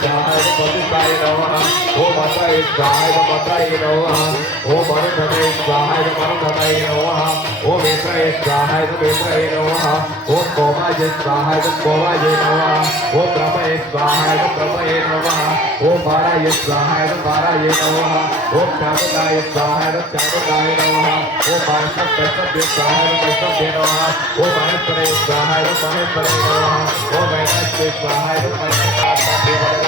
स्वाहा पतिताय नमः ओम अताय स्वाहा मताय नमः ओम मरुधने स्वाहा मरुधनाय नमः ओम वेत्राय स्वाहा वेत्राय नमः ओम कोमाय स्वाहा कोमाय नमः ओम प्रभये स्वाहा प्रभये नमः ओम बाराय स्वाहा बाराय नमः ओम चामुंडाय स्वाहा चामुंडाय नमः ओम मानसभ्य स्वाहा मानसभ्य नमः ओम महेश्वराय स्वाहा महेश्वराय नमः ओम वैनाश्य स्वाहा वैनाश्य नमः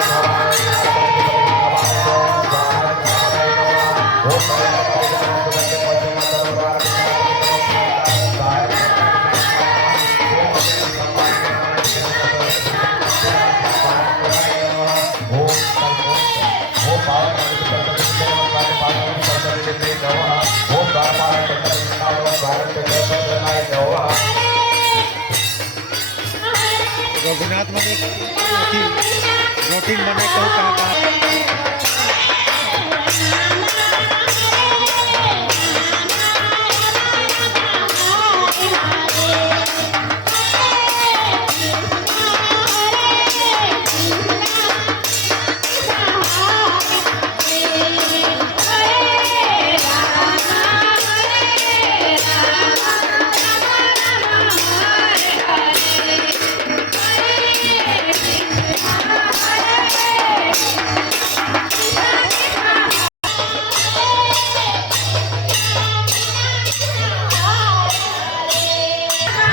रघुनाथ मध्ये प्रोटीन बने तो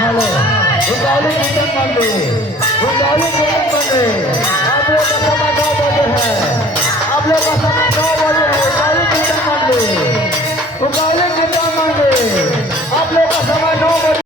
हेलो रुकावली कीर्तन मंदिर रुकावली कीर्तन मंदिर आप लोग का समय 9 बजे है आप लोग का समय 9 बजे है रुकावली कीर्तन मंदिर रुकावली कीर्तन मंदिर आप लोग का समय 9 बजे